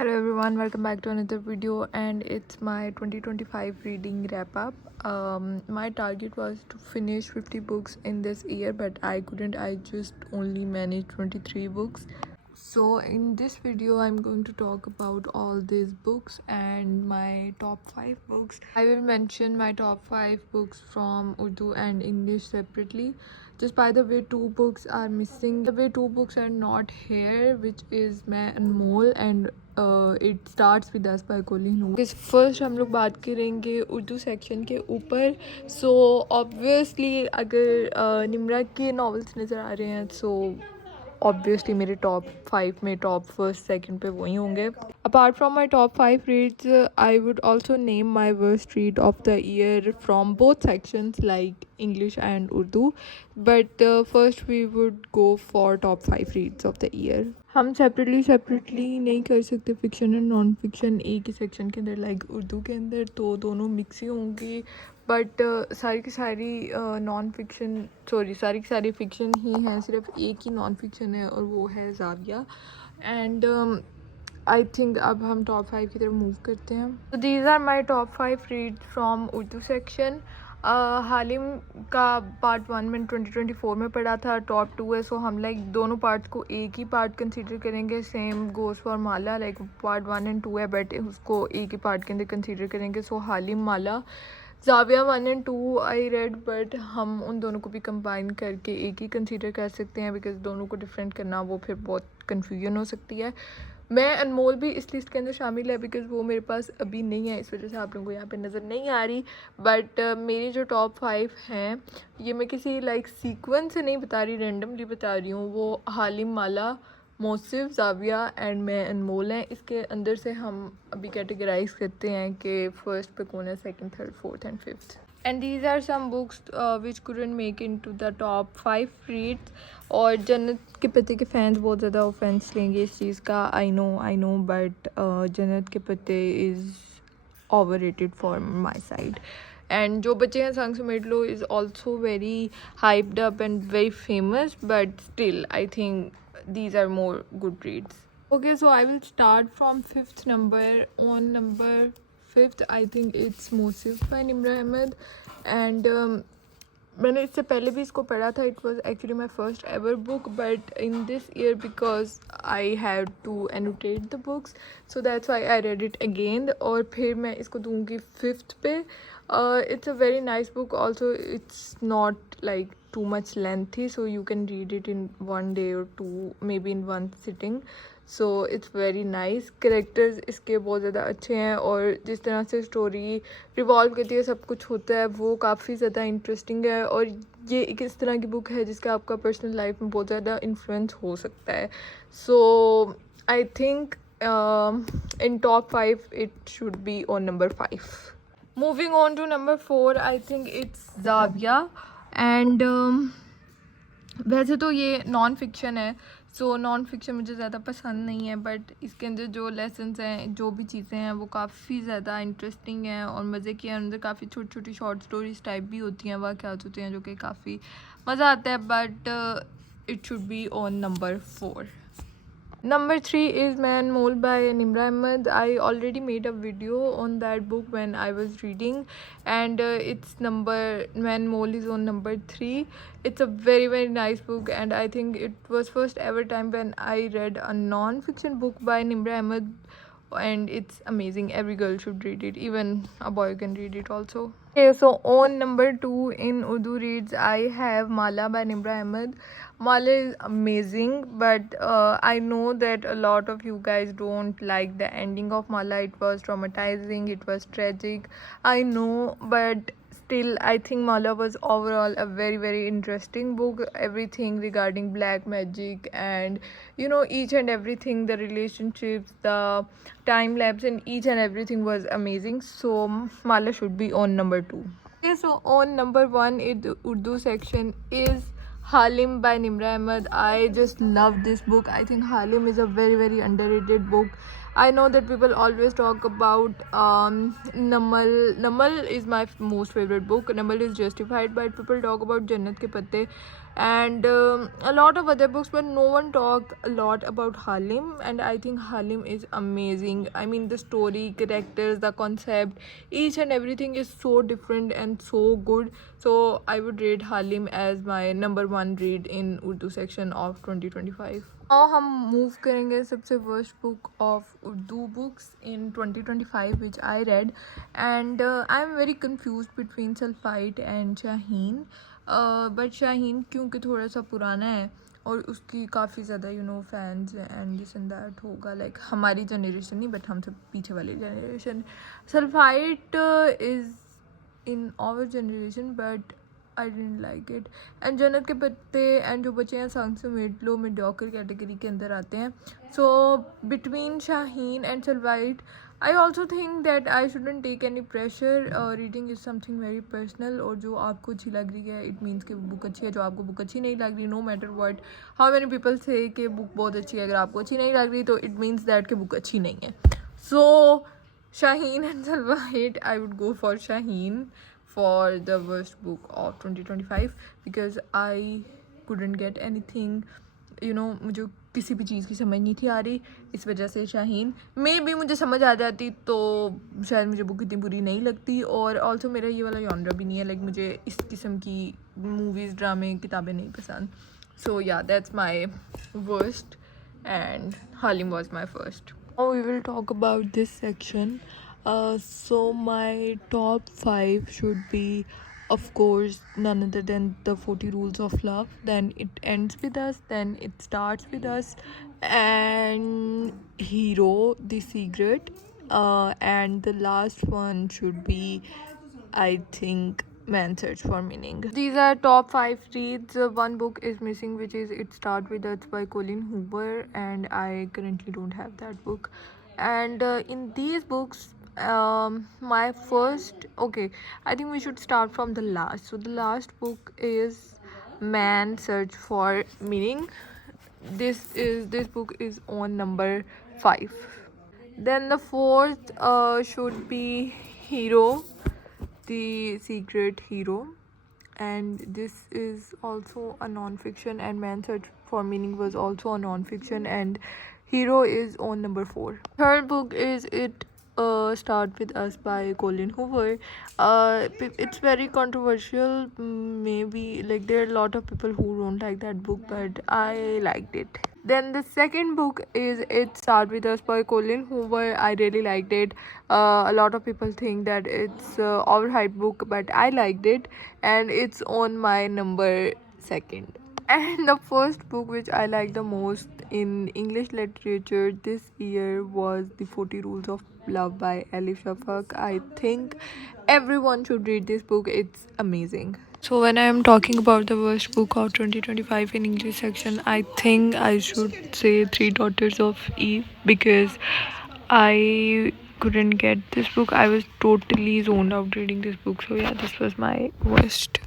Hello everyone, welcome back to another video, and it's my 2025 reading wrap up. My target was to finish 50 books in this year, but I couldn't. I just only managed 23 books. So in this video I'm going to talk about all these books and my top 5 books. I will mention my top 5 books from Urdu and English separately. Just by the way, two books are missing. The way two books are not here, which is मैं Anmol and it starts with us by कोली नूर. First हम लोग बात करेंगे उर्दू सेक्शन के ऊपर. So obviously अगर निम्रा के नॉवेल्स नज़र आ रहे हैं, सो ऑब्वियसली मेरे टॉप 5 में टॉप फर्स्ट सेकंड पे वही होंगे. Apart from my top 5 reads, I would also name my worst read of the year from both sections like English and Urdu, but first we would go for top 5 reads of the year. हम सेपरेटली नहीं कर सकते fiction and non fiction एक ही सेक्शन के अंदर, लाइक उर्दू के अंदर तो दोनों मिक्स ही होंगी. बट सारी की सारी नॉन फिक्शन सारी की सारी फिक्शन ही हैं, सिर्फ एक ही नॉन फिक्शन है और वो है जाविया. एंड आई थिंक अब हम टॉप 5 की तरफ मूव करते हैं. तो these are my top 5 reads from Urdu section. Haalim का पार्ट 1 मैंने 2024 में पढ़ा था, टॉप 2 है. सो हम लाइक दोनों पार्ट्स को एक ही पार्ट कंसीडर करेंगे. Same goes for Mala, like part 1 एंड 2 है बट उसको एक ही पार्ट के अंदर कंसीडर करेंगे. सो हालिम, माला, जाविया 1 एंड 2 आई रेड, बट हम उन दोनों को भी कंबाइन करके एक ही कंसीडर कर सकते हैं, बिकॉज दोनों को डिफरेंट करना वो फिर बहुत कन्फ्यूजन हो सकती है. मैं अनमोल भी इस लिस्ट के अंदर शामिल है बिकॉज़ वो मेरे पास अभी नहीं है, इस वजह से आप लोगों को यहाँ पे नज़र नहीं आ रही. बट मेरी जो टॉप 5 हैं, ये मैं किसी लाइक सीक्वेंस से नहीं बता रही, रेंडमली बता रही हूँ. वो हालिम, माला, मौसिफ, जाविया एंड मैं अनमोल हैं. इसके अंदर से हम अभी कैटेगराइज करते हैं कि फ़र्स्ट पे कौन है, second, third, fourth and fifth. And these are some books which couldn't make into the top 5 reads. और जन्नत के पत्ते के फैंस बहुत ज़्यादा ऑफेंस लेंगे इस चीज़ का, I know, but Jannat ke Patte is overrated for my side. And Jo Bache Hain Sang Samet Lo is also very hyped up and very famous, but still I think these are more good reads. Okay, so I will start from 5th number. On number 5th I think it's Mosif by Nimra Ahmed. And मैंने इससे पहले भी इसको पढ़ा था. It was actually my first ever book, but in this year because I have to annotate the books, so that's why I read it again. और फिर मैं इसको दूँगी 5th पे. It's a very nice book also. It's not like too much lengthy, so you can read it in 1 day or 2, maybe in 1 sitting. So it's very nice. Characters इसके बहुत ज़्यादा अच्छे हैं और जिस तरह से स्टोरी रिवॉल्व करती है, सब कुछ होता है, वो काफ़ी ज़्यादा इंटरेस्टिंग है. और ये एक इस तरह की बुक है जिसका आपका पर्सनल लाइफ में बहुत ज़्यादा इन्फ्लुएंस हो सकता है. सो I think in top 5 it should be on number 5. Moving on to number 4, I think it's Zawiya. And वैसे तो ये नॉन फिक्शन है, सो नॉन फिक्शन मुझे ज़्यादा पसंद नहीं है, बट इसके अंदर जो लेसन्स हैं, जो भी चीज़ें हैं, वो काफ़ी ज़्यादा इंटरेस्टिंग हैं और मज़े की हैं. अंदर काफ़ी छोटी छोटी शॉर्ट स्टोरीज टाइप भी होती हैं, वाक़यात होते हैं, जो कि काफ़ी मज़ा आता है. But it should be on number 4. Number 3 is मैं अनमोल by Nimra Ahmed. I already made a video on that book when I was reading, and it's मैं अनमोल is on number 3. It's a very very nice book, and I think it was first ever time when I read a non-fiction book by Nimra Ahmed, and it's amazing. Every girl should read it, even a boy can read it also. Okay, so on number 2 in Urdu reads I have Mala by Nimra Ahmed. Mala is amazing, but I know that a lot of you guys don't like the ending of Mala. It was traumatizing, it was tragic, I know, but still I think Mala was overall a very very interesting book. Everything regarding black magic and each and everything, the relationships, the time lapse, and each and everything was amazing. So Mala should be on number 2. Okay, so on number 1 in the Urdu section is Halim by Nimra Ahmed. I just love this book. I think Halim is a very very underrated book. I know that people always talk about Namal. Namal is my most favorite book. Namal is justified, but people talk about Jannat ke Patte. and a lot of other books, but no one talked a lot about Halim, and I think Halim is amazing. I mean, the story, characters, the concept, each and everything is so different and so good. So I would rate Halim as my number one read in Urdu section of 2025. Now हम move करेंगे सबसे worst book of Urdu books in 2025 which I read, and I am very confuse between sulphite and Shaheen, but Shaheen क्योंकि थोड़ा सा पुराना है और उसकी काफ़ी ज़्यादा fans and this and that होगा, लाइक हमारी जनरेशन नहीं बट हम सब पीछे वाली generation. Sulphite is in our generation but I didn't like it. And Jannat ke पत्ते एंड जो बचे हैं संग समेट लो मेडियोकर कैटेगरी के अंदर आते हैं. So between Shaheen and Salwait I also think that I shouldn't take any pressure. Reading is something very personal, और जो आपको अच्छी लग रही है इट मीन्स कि बुक अच्छी है. जो आपको बुक अच्छी नहीं लग रही, no matter what how many people say कि बुक बहुत अच्छी है, अगर आपको अच्छी नहीं लग रही तो इट मीन्स दैट कि बुक अच्छी नहीं है. So Shaheen and Salwait, I would go for Shaheen for the worst book of 2025 because I couldn't get anything, मुझे किसी भी चीज़ की समझ नहीं थी आ रही. इस वजह से शाहीन में भी मुझे समझ आ जाती तो शायद मुझे बुक इतनी बुरी नहीं लगती. और ऑल्सो मेरा ये वाला जॉनरा भी नहीं है, लाइक मुझे इस किस्म की मूवीज़ ड्रामे किताबें नहीं पसंद. So yeah that's my worst and Haalim was my first. Now we will talk about this section. So my top 5 should be, of course, none other than the 40 Rules of Love. Then it ends with us. Then it starts with us, and Hero, The Secret. And the last one should be, I think, Man's Search for Meaning. These are top 5 reads. One book is missing, which is It Start With Us by Colin Hoover, and I currently don't have that book. And in these books, my first, okay, I think we should start from the last. So the last book is Man's Search for Meaning. This book is on number 5. Then the fourth should be Hero, The Secret Hero, and this is also a non-fiction, and Man's Search for Meaning was also a non-fiction, and Hero is on number 4. Third book is It Start With Us by Colin Hoover. It's very controversial, maybe, like there are a lot of people who don't like that book, but I liked it. Then the second book is It Start With Us by Colin Hoover. I really liked it. A lot of people think that it's overhyped book, but I liked it, and it's on my number 2nd. And the first book which I liked the most in English literature this year was The 40 Rules of Love by Elif Shafak. I think everyone should read this book. It's amazing. So when I am talking about the worst book of 2025 in English section, I think I should say Three Daughters of Eve, because I couldn't get this book. I was totally zoned out reading this book. So yeah, this was my worst.